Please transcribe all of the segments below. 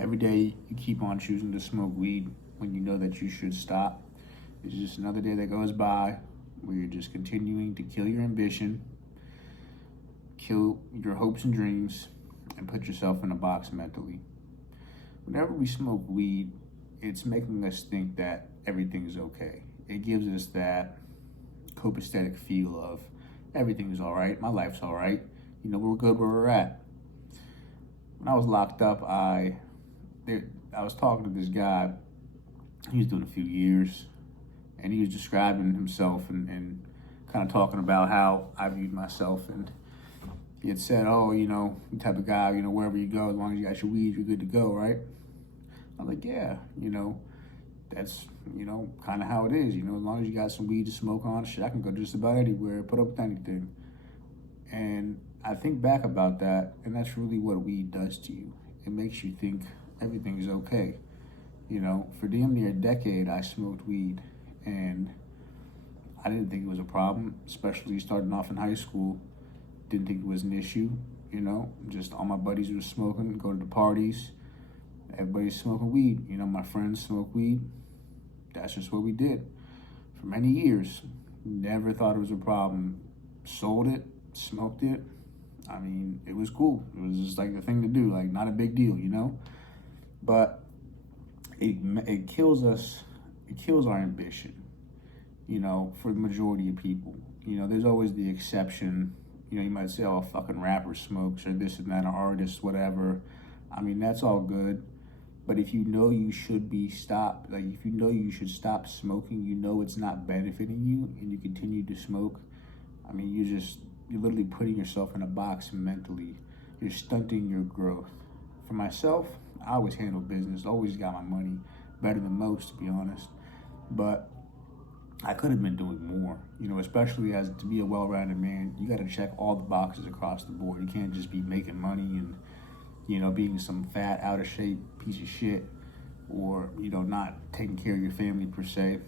Every day you keep on choosing to smoke weed when you know that you should stop. It's just another day that goes by where you're just continuing to kill your ambition, kill your hopes and dreams, and put yourself in a box mentally. Whenever we smoke weed, it's making us think that everything's okay. It gives us that copacetic feel of everything's all right, my life's all right, we're good where we're at. When I was locked up, I was talking to this guy. He was doing a few years, and he was describing himself and kind of talking about how I viewed myself. And he had said, "Oh, the type of guy, wherever you go, as long as you got your weed, you're good to go, right?" I'm like, "Yeah, that's kind of how it is. As long as you got some weed to smoke on, shit, I can go just about anywhere, put up with anything." And I think back about that, and that's really what weed does to you. It makes you think everything's okay. For damn near a decade, I smoked weed, and I didn't think it was a problem, especially starting off in high school. Didn't think it was an issue, just all my buddies were smoking, go to the parties, everybody's smoking weed. My friends smoke weed. That's just what we did for many years. Never thought it was a problem. Sold it, smoked it. I mean, it was cool. It was just like the thing to do, like not a big deal, But it kills us. It kills our ambition, for the majority of people. There's always the exception. You might say, "Oh, a fucking rapper smokes," or this and that, or artist, whatever. I mean, that's all good. But if you know you should be stopped, like if you know you should stop smoking, it's not benefiting you, and you continue to smoke, I mean, you're literally putting yourself in a box mentally. You're stunting your growth. For myself, I always handle business, always got my money, better than most, to be honest. But I could have been doing more, especially as to be a well-rounded man, you got to check all the boxes across the board. You can't just be making money and, being some fat, out of shape piece of shit, or, not taking care of your family per se.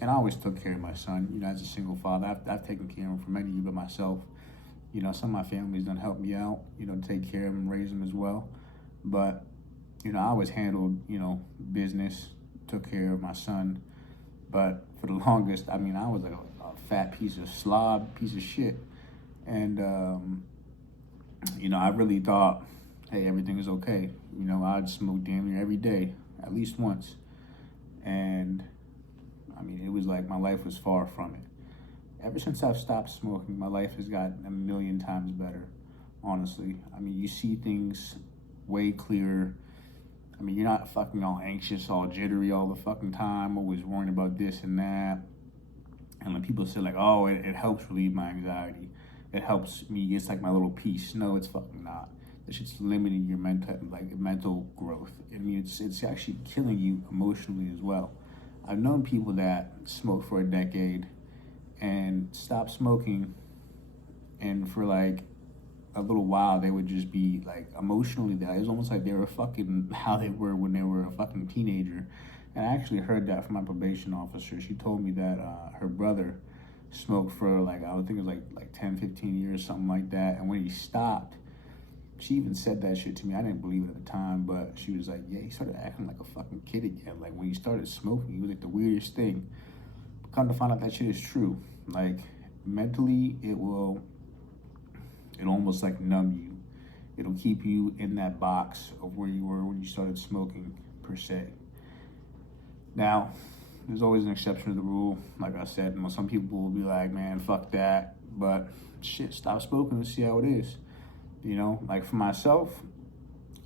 And I always took care of my son, as a single father. I've taken care of him for many years by myself. Some of my family's done help me out, to take care of him, raise him as well. But, I always handled, business, took care of my son. But for the longest, I mean, I was like a fat piece of slob, piece of shit. And, I really thought, hey, everything is okay. I'd smoke damn near every day, at least once. And, I mean, it was like my life was far from it. Ever since I've stopped smoking, my life has gotten a million times better, honestly. I mean, you see things way clearer. I mean, you're not fucking all anxious, all jittery all the fucking time, always worrying about this and that. And when people say like, "Oh, it helps relieve my anxiety, it helps me, it's like my little piece." No, it's fucking not. This shit's limiting your mental growth. I mean, it's actually killing you emotionally as well. I've known people that smoked for a decade and stopped smoking, and for like a little while they would just be like emotionally there. It was almost like they were fucking how they were when they were a fucking teenager. And I actually heard that from my probation officer. She told me that her brother smoked for like, I would think it was like 10, 15 years, something like that. And when he stopped, she even said that shit to me. I didn't believe it at the time, but she was like, "Yeah, he started acting like a fucking kid again. Like when he started smoking, he was like the weirdest thing." Come to find out that shit is true. Like mentally, it'll almost like numb you. It'll keep you in that box of where you were when you started smoking, per se. Now, there's always an exception to the rule. Like I said, some people will be like, "Man, fuck that." But shit, stop smoking and see how it is. Like for myself,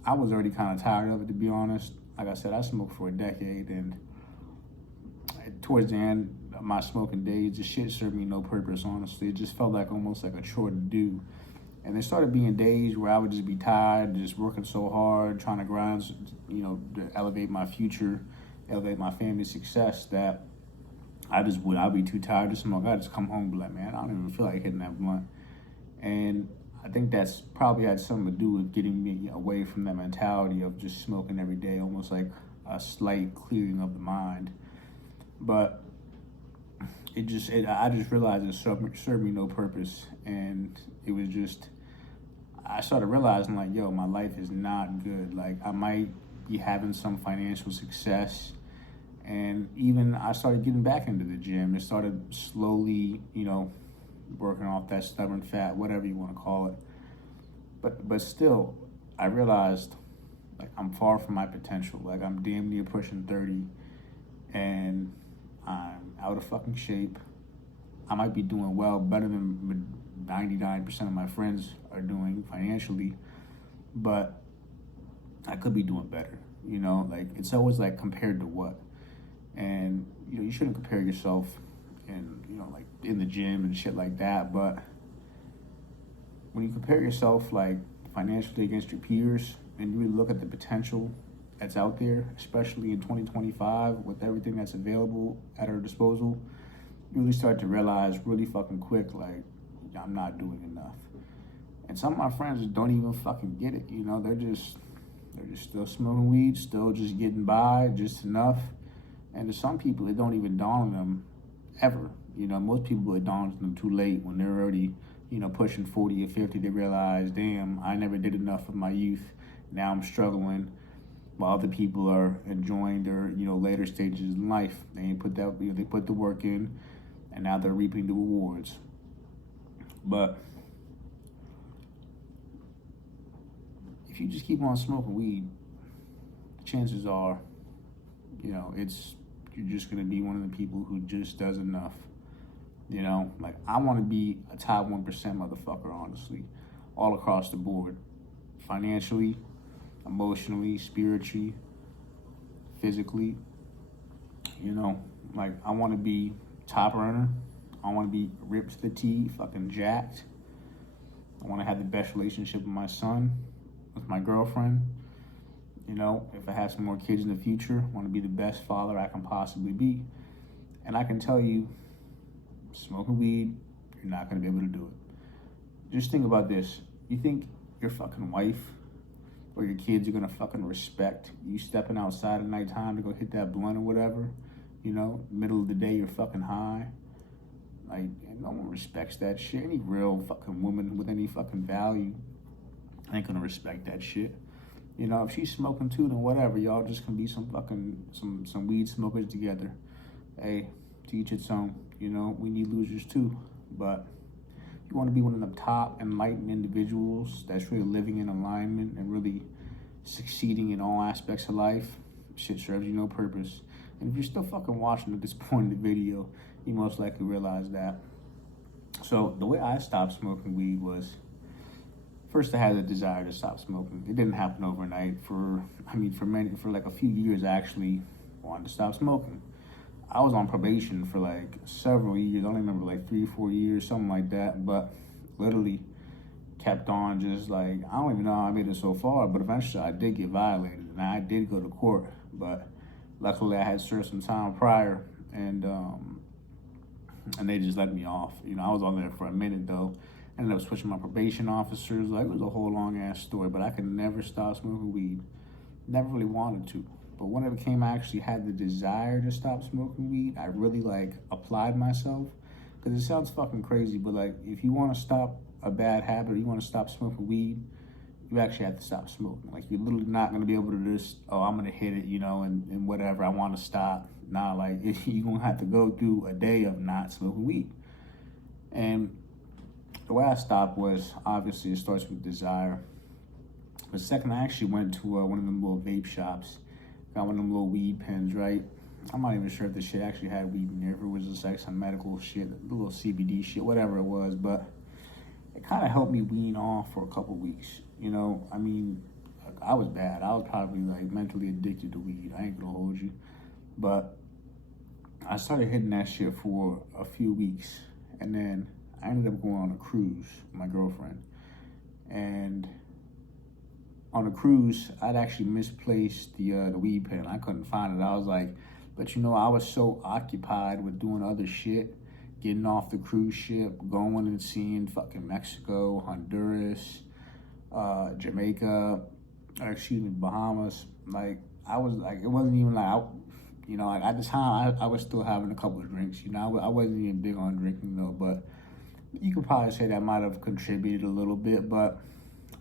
I was already kind of tired of it, to be honest. Like I said, I smoked for a decade, and towards the end of my smoking days, the shit served me no purpose, honestly. It just felt like almost like a chore to do. And there started being days where I would just be tired, just working so hard, trying to grind, to elevate my future, elevate my family's success, that I'd be too tired to smoke. I'd just come home and be like, "Man, I don't even feel like hitting that blunt." And I think that's probably had something to do with getting me away from that mentality of just smoking every day, almost like a slight clearing of the mind. But I just realized it served me no purpose. And it was I started realizing like, yo, my life is not good. Like I might you having some financial success. And even I started getting back into the gym. It started slowly, working off that stubborn fat, whatever you want to call it. But still, I realized like I'm far from my potential. Like I'm damn near pushing 30 and I'm out of fucking shape. I might be doing well, better than 99% of my friends are doing financially, but I could be doing better. Like it's always like compared to what? And you shouldn't compare yourself in like in the gym and shit like that, but when you compare yourself like financially against your peers and you really look at the potential that's out there, especially in 2025 with everything that's available at our disposal, you really start to realize really fucking quick, like, I'm not doing enough. And some of my friends don't even fucking get it, they're just still smoking weed, still just getting by, just enough. And to some people, it don't even dawn on them ever. Most people, it dawns on them too late when they're already, pushing 40 or 50. They realize, damn, I never did enough of my youth. Now I'm struggling, while other people are enjoying their, later stages in life. They ain't put that, they put the work in, and now they're reaping the rewards. But if you just keep on smoking weed, chances are, you're just gonna be one of the people who just does enough. Like I want to be a top 1% motherfucker, honestly, all across the board, financially, emotionally, spiritually, physically. Like I want to be top earner. I want to be ripped to the T, fucking jacked. I want to have the best relationship with my son, with my girlfriend. If I have some more kids in the future, I want to be the best father I can possibly be. And I can tell you, smoking weed, you're not going to be able to do it. Just think about this. You think your fucking wife or your kids are going to fucking respect you stepping outside at nighttime to go hit that blunt or whatever? Middle of the day, you're fucking high. Like, no one respects that shit. Any real fucking woman with any fucking value ain't going to respect that shit. If she's smoking too, then whatever. Y'all just can be some fucking, some weed smokers together. Hey, to each its own. We need losers too. But you want to be one of the top enlightened individuals that's really living in alignment and really succeeding in all aspects of life, shit serves you no purpose. And if you're still fucking watching at this point in the video, you most likely realize that. So the way I stopped smoking weed was, first, I had a desire to stop smoking. It didn't happen overnight. For like a few years, I actually wanted to stop smoking. I was on probation for like several years. I don't remember, like 3 or 4 years, something like that. But literally kept on just like, I don't even know how I made it so far. But eventually I did get violated and I did go to court. But luckily I had served some time prior and they just let me off. I was on there for a minute though. Ended up switching my probation officers. Like, it was a whole long ass story, but I could never stop smoking weed. Never really wanted to. But when it became I actually had the desire to stop smoking weed, I really like applied myself. Because it sounds fucking crazy, but like if you want to stop a bad habit or you want to stop smoking weed, you actually have to stop smoking. Like, you're literally not going to be able to just, I'm going to hit it, and whatever, I want to stop. Nah, like, you're going to have to go through a day of not smoking weed. And the way I stopped was, obviously, it starts with desire. But second, I actually went to one of them little vape shops. Got one of them little weed pens, right? I'm not even sure if the shit actually had weed in there, if it was just like some medical shit, a little CBD shit, whatever it was. But it kind of helped me wean off for a couple weeks. I was bad. I was probably like mentally addicted to weed. I ain't gonna hold you. But I started hitting that shit for a few weeks. And then I ended up going on a cruise with my girlfriend. And on the cruise, I'd actually misplaced the weed pen. I couldn't find it. I was like, but I was so occupied with doing other shit, getting off the cruise ship, going and seeing fucking Mexico, Honduras, Jamaica, Bahamas. Like, I was like, it wasn't even like, like at the time, I was still having a couple of drinks. I wasn't even big on drinking though, but you could probably say that might have contributed a little bit. But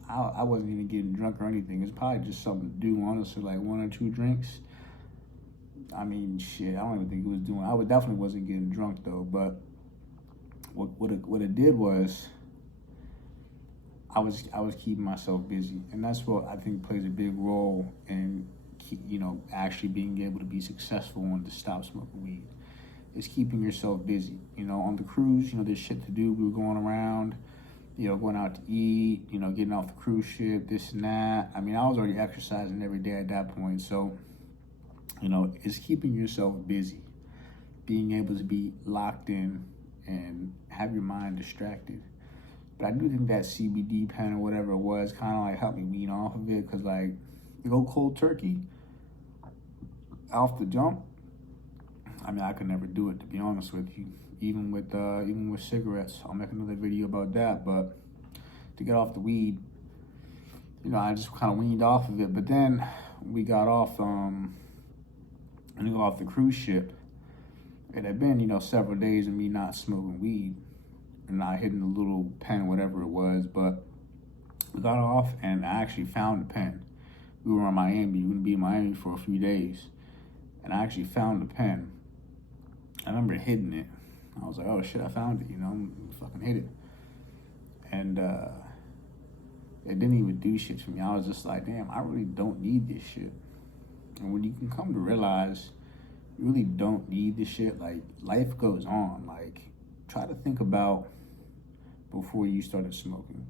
I wasn't even getting drunk or anything. It's probably just something to do, honestly, like 1 or 2 drinks. I mean, shit, I don't even think it was doing. Definitely wasn't getting drunk though. But what it did was I was keeping myself busy, and that's what I think plays a big role in actually being able to be successful and to stop smoking weed. Is keeping yourself busy. On the cruise, there's shit to do. We were going around, going out to eat, getting off the cruise ship, this and that. I mean, I was already exercising every day at that point, so it's keeping yourself busy, being able to be locked in and have your mind distracted. But I do think that CBD pen or whatever it was kind of like helped me wean off of it, because like you go cold turkey off the jump. I mean, I could never do it, to be honest with you. Even with cigarettes, I'll make another video about that. But to get off the weed, I just kind of weaned off of it. But then we got off, the cruise ship. It had been, several days of me not smoking weed and not hitting the little pen, whatever it was. But we got off, and I actually found the pen. We were in Miami. We were going to be in Miami for a few days, and I actually found the pen. I remember hitting it. I was like, oh shit, I found it, fucking hit it. And it didn't even do shit for me. I was just like, damn, I really don't need this shit. And when you can come to realize you really don't need this shit, like, life goes on. Like, try to think about before you started smoking.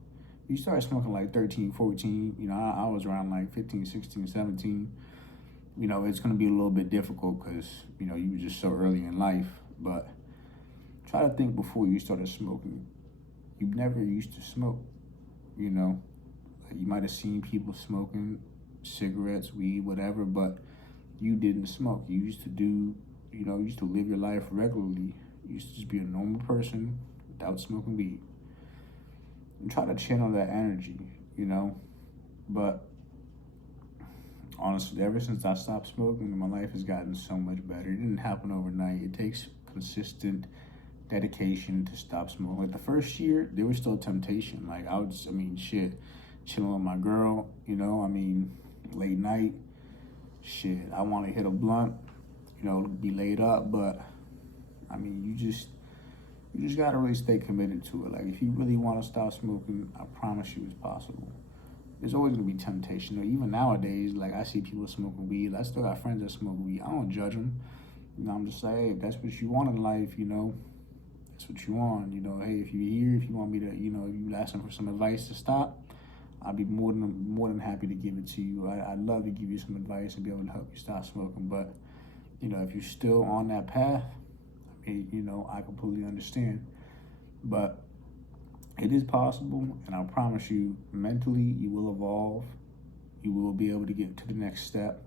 You started smoking like 13, 14, I was around like 15, 16, 17. It's going to be a little bit difficult because, you were just so early in life. But try to think before you started smoking. You never used to smoke, Like you might have seen people smoking cigarettes, weed, whatever, but you didn't smoke. You used to do, you used to live your life regularly. You used to just be a normal person without smoking weed. And try to channel that energy, But honestly, ever since I stopped smoking, my life has gotten so much better. It didn't happen overnight. It takes consistent dedication to stop smoking. Like the first year, there was still temptation. Like chilling with my girl, late night, shit, I want to hit a blunt, be laid up. But you just gotta really stay committed to it. Like if you really want to stop smoking, I promise you it's possible. There's always gonna be temptation. Even nowadays, like I see people smoking weed. I still got friends that smoke weed. I don't judge them. I'm just like, hey, if that's what you want in life, that's what you want. Hey, if you're here, if you want me to, if you asking for some advice to stop, I'd be more than happy to give it to you. I'd love to give you some advice and be able to help you stop smoking. But if you're still on that path, I completely understand. But it is possible, and I promise you, mentally, you will evolve. You will be able to get to the next step.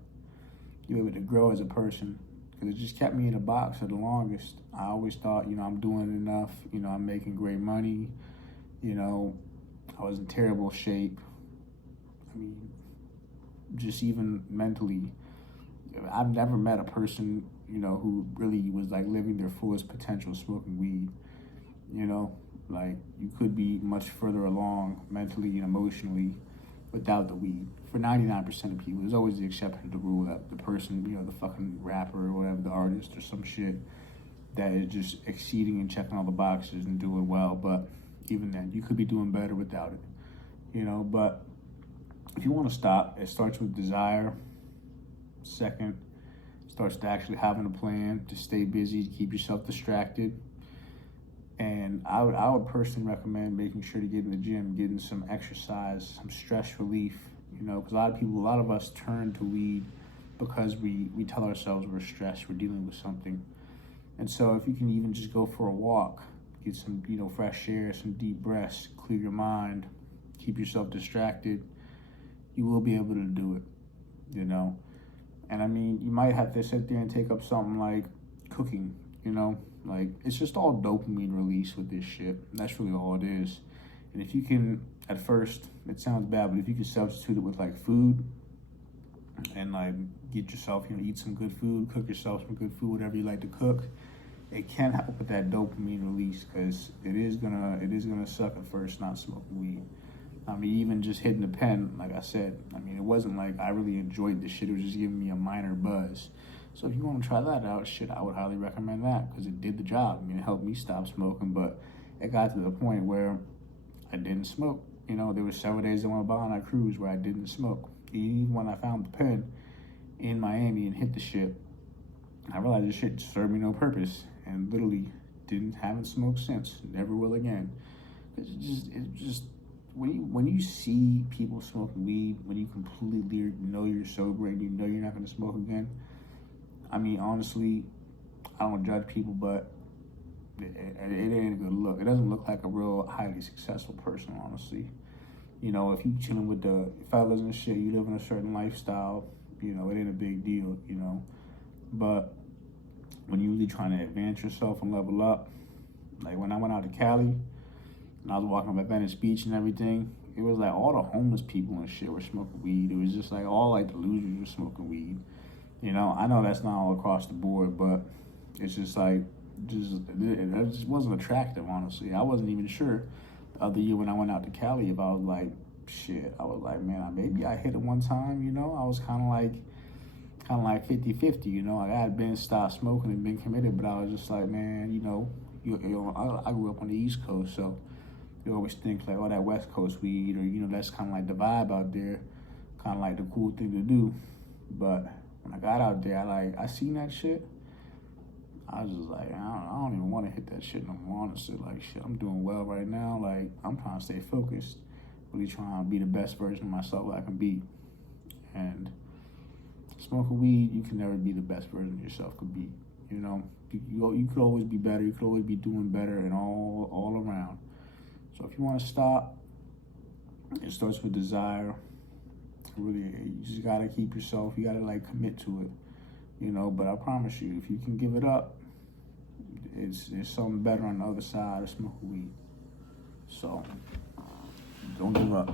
You'll be able to grow as a person. Because it just kept me in a box for the longest. I always thought, I'm doing enough. I'm making great money. I was in terrible shape. Just even mentally, I've never met a person, who really was like living their fullest potential smoking weed. Like you could be much further along mentally and emotionally without the weed. For 99% of people, there's always the exception to the rule that the person, the fucking rapper or whatever, the artist or some shit that is just exceeding and checking all the boxes and doing well. But even then, you could be doing better without it, But if you want to stop, it starts with desire. Second, starts to actually having a plan to stay busy, to keep yourself distracted. And I would personally recommend making sure to get in the gym, getting some exercise, some stress relief, because a lot of us turn to weed because we tell ourselves we're stressed, we're dealing with something. And so if you can even just go for a walk, get some, fresh air, some deep breaths, clear your mind, keep yourself distracted, you will be able to do it, And you might have to sit there and take up something like cooking, Like, it's just all dopamine release with this shit. That's really all it is. And if you can, at first, it sounds bad, but if you can substitute it with, like, food and, like, get yourself, eat some good food, cook yourself some good food, whatever you like to cook, it can help with that dopamine release because it is gonna suck at first not smoking weed. I mean, even just hitting the pen, like I said, I mean, it wasn't like I really enjoyed the shit. It was just giving me a minor buzz. So if you want to try that out, shit, I would highly recommend that because it did the job. I mean, it helped me stop smoking, but it got to the point where I didn't smoke. You know, there were several days that went by on that cruise where I didn't smoke. Even when I found the pen in Miami and hit the shit, I realized this shit served me no purpose and literally haven't smoked since. Never will again. It's just when you see people smoking weed, when you completely know you're sober and you know you're not gonna smoke again. I mean, honestly, I don't judge people, but it ain't a good look. It doesn't look like a real highly successful person, honestly. You know, if you chilling with the fellas and shit, you live in a certain lifestyle, you know, it ain't a big deal, you know. But when you really trying to advance yourself and level up, like when I went out to Cali and I was walking by Venice Beach and everything, it was like all the homeless people and shit were smoking weed. It was just like all like the losers were smoking weed. You know, I know that's not all across the board, but it's just like, it just wasn't attractive, honestly. I wasn't even sure the other year when I went out to Cali if I was like, shit, I was like, man, maybe I hit it one time, you know? I was kind of like 50-50, you know? Like I had been stopped smoking and been committed, but I was just like, man, you know, I grew up on the East Coast, so you always think like, oh, that West Coast weed, or, you know, that's kind of like the vibe out there, kind of like the cool thing to do. But when I got out there, I seen that shit. I was just like, I don't even want to hit that shit no more, honestly. Like, shit, I'm doing well right now. Like, I'm trying to stay focused, really trying to be the best version of myself that I can be. And smoking weed, you can never be the best version of yourself could be. You know, you could always be better. You could always be doing better and all around. So if you want to stop, it starts with desire. Really, you just gotta keep yourself. You gotta like commit to it, you know. But I promise you, if you can give it up, it's something better on the other side of smoking weed. So don't give up.